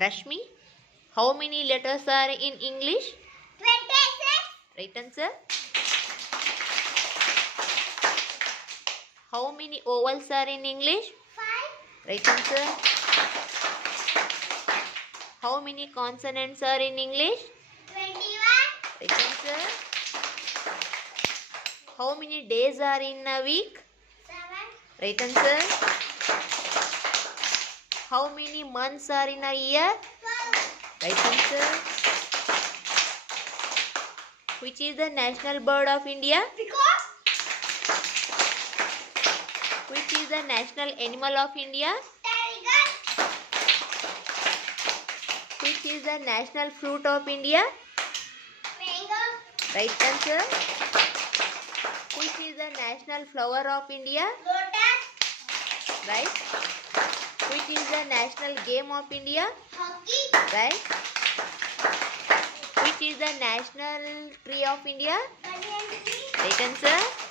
Rashmi, how many letters are in English? 26. Right answer. How many ovals are in English? 5. Right answer. How many consonants are in English? 21. Right answer. How many days are in a week? 7. Right answer. How many months are in a year? 12. Right answer. Which is the national bird of India? Peacock. Which is the national animal of India? Tiger. Which is the national fruit of India? Mango. Right answer. Which is the national flower of India? Lotus. Right. Which is the national game of India? Hockey. Right. Which is the national tree of India? Banyan tree. Right answer.